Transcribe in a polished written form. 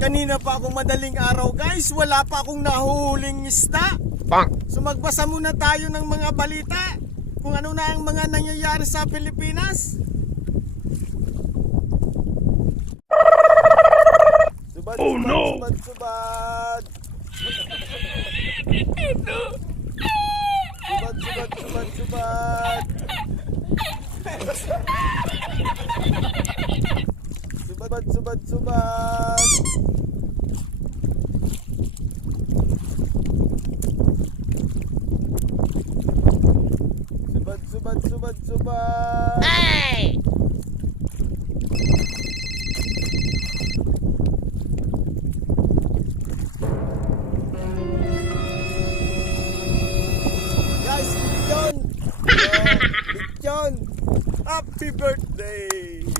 Kanina pa akong madaling araw guys, wala pa akong nahuhuling isda. So magbasa muna tayo ng mga balita kung ano na ang mga nangyayari sa Pilipinas. Subad, Oh, subad, no! subad, subad. Subad, subad, subad, subad. Subad, subad, subad. Subad, subad, subad, subad. Hey! Guys, John! John! Happy birthday!